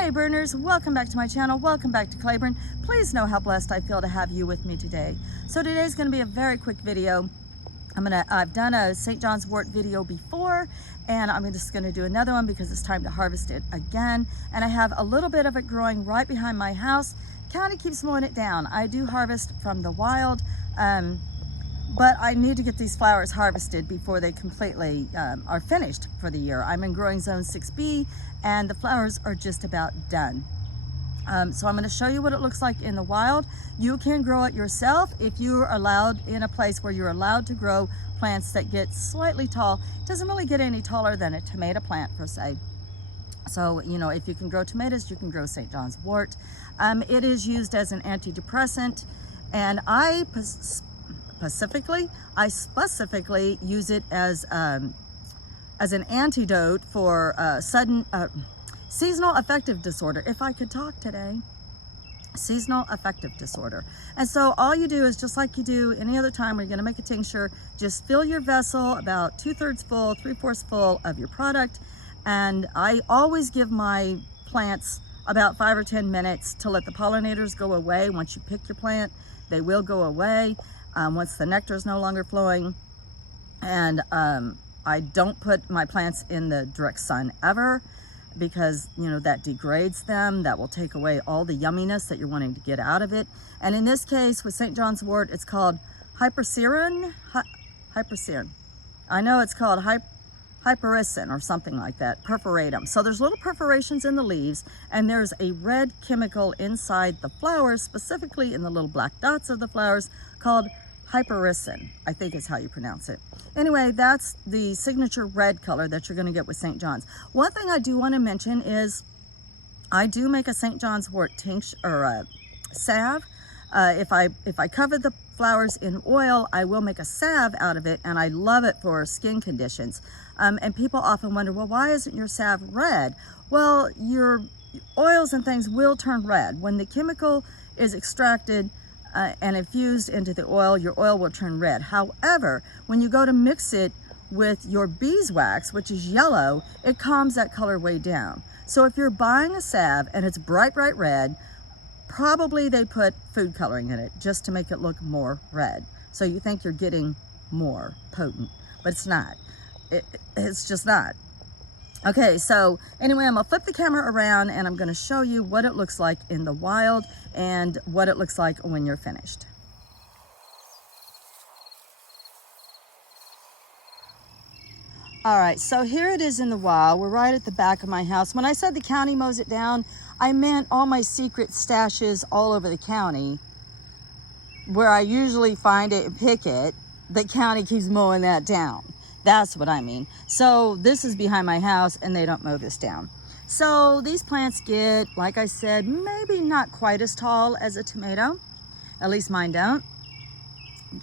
Hi burners, welcome back to my channel, welcome back to Claiborne. Please know how blessed I feel to have you with me today. So today's going to be a very quick video. I've done a St. John's wort video before, and I'm just going to do another one because it's time to harvest it again. And I have a little bit of it growing right behind my house. County keeps mowing it down. I do harvest from the wild, but I need to get these flowers harvested before they completely are finished for the year. I'm in growing zone 6B and the flowers are just about done. So I'm going to show you what it looks like in the wild. You can grow it yourself if you're allowed in a place where you're allowed to grow plants that get slightly tall. It doesn't really get any taller than a tomato plant per se. So, you know, if you can grow tomatoes, you can grow St. John's wort. It is used as an antidepressant, and I specifically use it as an antidote for seasonal affective disorder. If I could talk today. Seasonal affective disorder. And so all you do is just like you do any other time when you're going to make a tincture, just fill your vessel about 2/3 full, 3/4 full of your product. And I always give my plants about 5 or 10 minutes to let the pollinators go away. Once you pick your plant, they will go away once the nectar is no longer flowing. And I don't put my plants in the direct sun ever, because you know that degrades them. That will take away all the yumminess that you're wanting to get out of it. And in this case with St. John's wort, it's called hypericin. I know it's called hypericin or something like that, perforatum. So there's little perforations in the leaves, and there's a red chemical inside the flowers, specifically in the little black dots of the flowers, called hypericin, I think is how you pronounce it. Anyway, that's the signature red color that you're going to get with St. John's. One thing I do want to mention is I do make a St. John's wort tincture or a salve. If I cover the flowers in oil, I will make a salve out of it, and I love it for skin conditions. And people often wonder, well, why isn't your salve red? Well, your oils and things will turn red. When the chemical is extracted and infused into the oil, your oil will turn red. However, when you go to mix it with your beeswax, which is yellow, it calms that color way down. So if you're buying a salve and it's bright red, probably they put food coloring in it just to make it look more red. So you think you're getting more potent, but it's not. It's just not. Okay, so anyway, I'm gonna flip the camera around and I'm gonna show you what it looks like in the wild and what it looks like when you're finished. All right, so here it is in the wild. We're right at the back of my house. When I said the county mows it down, I meant all my secret stashes all over the county where I usually find it and pick it. The county keeps mowing that down. That's what I mean. So this is behind my house and they don't mow this down. So these plants get, like I said, maybe not quite as tall as a tomato. At least mine don't.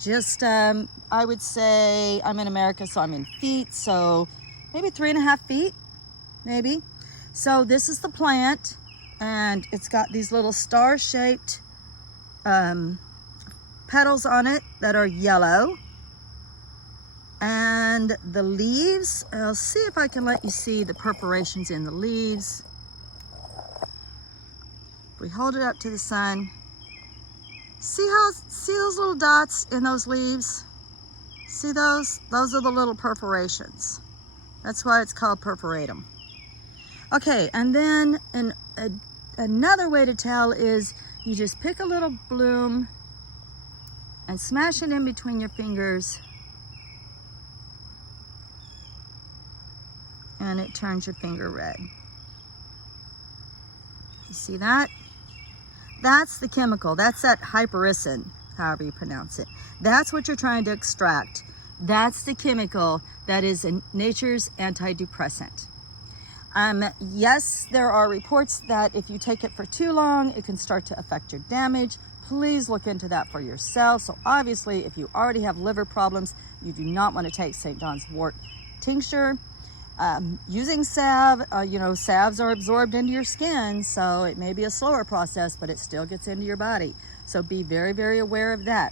Just, I would say, I'm in America, so I'm in feet. So maybe 3.5 feet, maybe. So this is the plant, and it's got these little star-shaped petals on it that are yellow. And the leaves, I'll see if I can let you see the perforations in the leaves. If we hold it up to the sun, see those little dots in those leaves? See those? Those are the little perforations. That's why it's called perforatum. Okay, and then another way to tell is you just pick a little bloom and smash it in between your fingers, and it turns your finger red. You see that? That's the chemical. That's that hypericin, however you pronounce it. That's what you're trying to extract. That's the chemical that is in nature's antidepressant. Yes, there are reports that if you take it for too long, it can start to affect your damage. Please look into that for yourself. So obviously, if you already have liver problems, you do not want to take St. John's wort tincture. Using salve, you know, salves are absorbed into your skin, so it may be a slower process, but it still gets into your body. So be very, very aware of that.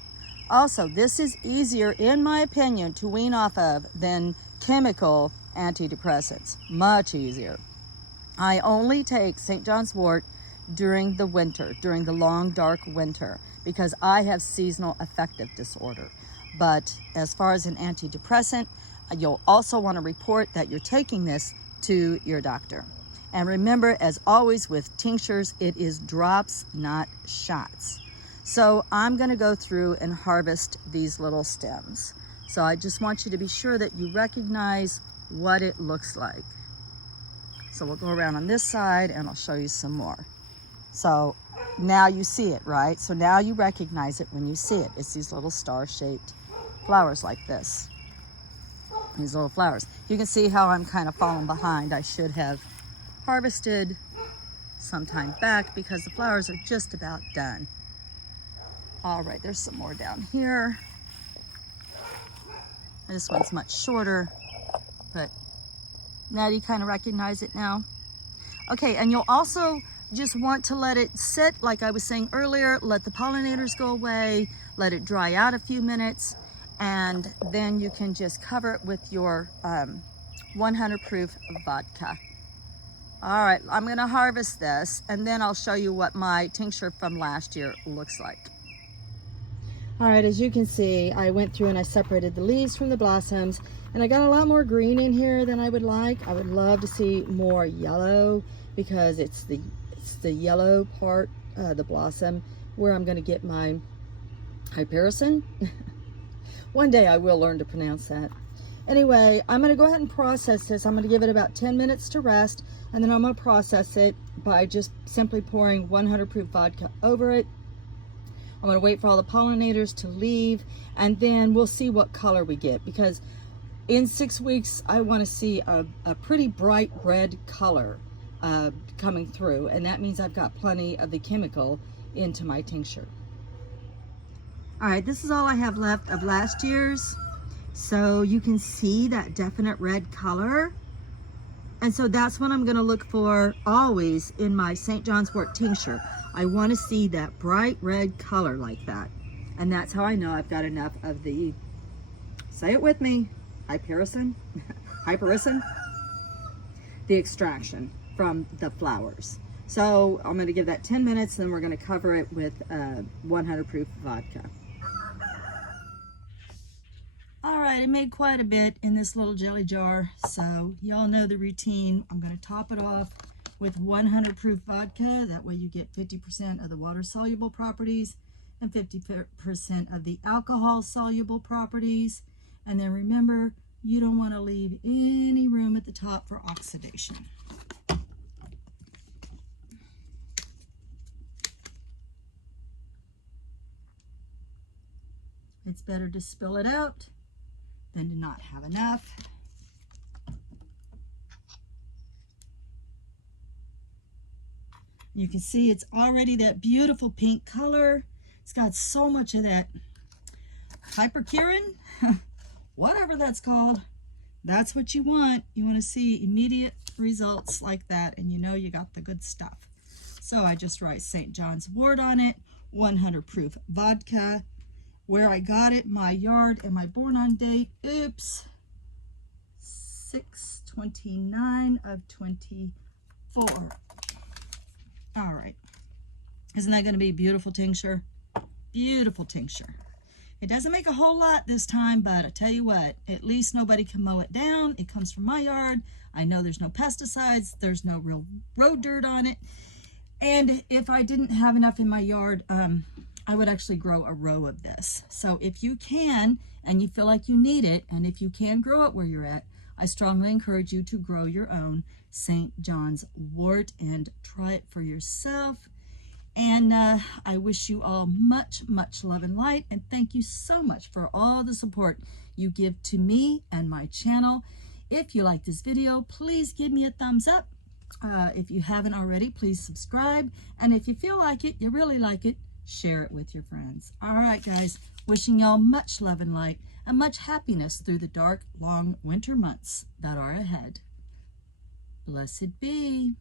Also, this is easier, in my opinion, to wean off of than chemical antidepressants. Much easier. I only take St. John's wort during the winter, during the long, dark winter, because I have seasonal affective disorder. But as far as an antidepressant, you'll also want to report that you're taking this to your doctor. And remember, as always with tinctures, it is drops, not shots. So I'm going to go through and harvest these little stems. So I just want you to be sure that you recognize what it looks like. So we'll go around on this side and I'll show you some more. So now you see it, right? So now you recognize it when you see it. It's these little star-shaped flowers like this. These little flowers. You can see how I'm kind of falling behind. I should have harvested some time back because the flowers are just about done. All right, there's some more down here. This one's much shorter, but now you kind of recognize it now. Okay, and you'll also just want to let it sit, like I was saying earlier, let the pollinators go away, let it dry out a few minutes, and then you can just cover it with your 100 proof vodka. All right, I'm gonna harvest this, and then I'll show you what my tincture from last year looks like. All right, as you can see, I went through and I separated the leaves from the blossoms, and I got a lot more green in here than I would like. I would love to see more yellow because it's the yellow part, the blossom, where I'm gonna get my hypericin. One day I will learn to pronounce that. Anyway, I'm gonna go ahead and process this. I'm gonna give it about 10 minutes to rest, and then I'm gonna process it by just simply pouring 100 proof vodka over it. I'm gonna wait for all the pollinators to leave, and then we'll see what color we get, because in 6 weeks, I wanna see a pretty bright red color coming through, and that means I've got plenty of the chemical into my tincture. All right, this is all I have left of last year's. So you can see that definite red color. And so that's what I'm gonna look for always in my St. John's wort tincture. I wanna see that bright red color like that. And that's how I know I've got enough of the, say it with me, hypericin, hypericin, the extraction from the flowers. So I'm gonna give that 10 minutes, then we're gonna cover it with 100 proof vodka. All right, I made quite a bit in this little jelly jar, so y'all know the routine. I'm gonna top it off with 100 proof vodka. That way you get 50% of the water soluble properties and 50% of the alcohol soluble properties. And then remember, you don't wanna leave any room at the top for oxidation. It's better to spill it out than to not have enough. You can see it's already that beautiful pink color. It's got so much of that hypercurin, whatever that's called. That's what you want. You want to see immediate results like that, and you know you got the good stuff. So I just write St. John's wort on it, 100 proof vodka, where I got it, my yard, and my born on date. Oops, 6/29 of 24. All right, isn't that going to be a beautiful tincture? Beautiful tincture. It doesn't make a whole lot this time, but I tell you what, at least nobody can mow it down. It comes from my yard. I know there's no pesticides. There's no real road dirt on it. And if I didn't have enough in my yard, I would actually grow a row of this. So if you can, and you feel like you need it, and if you can grow it where you're at, I strongly encourage you to grow your own St. John's wort and try it for yourself. And I wish you all much, much love and light, and thank you so much for all the support you give to me and my channel. If you like this video, please give me a thumbs up. If you haven't already, please subscribe. And if you feel like it, you really like it, share it with your friends. All right, guys, wishing y'all much love and light and much happiness through the dark, long winter months that are ahead. Blessed be.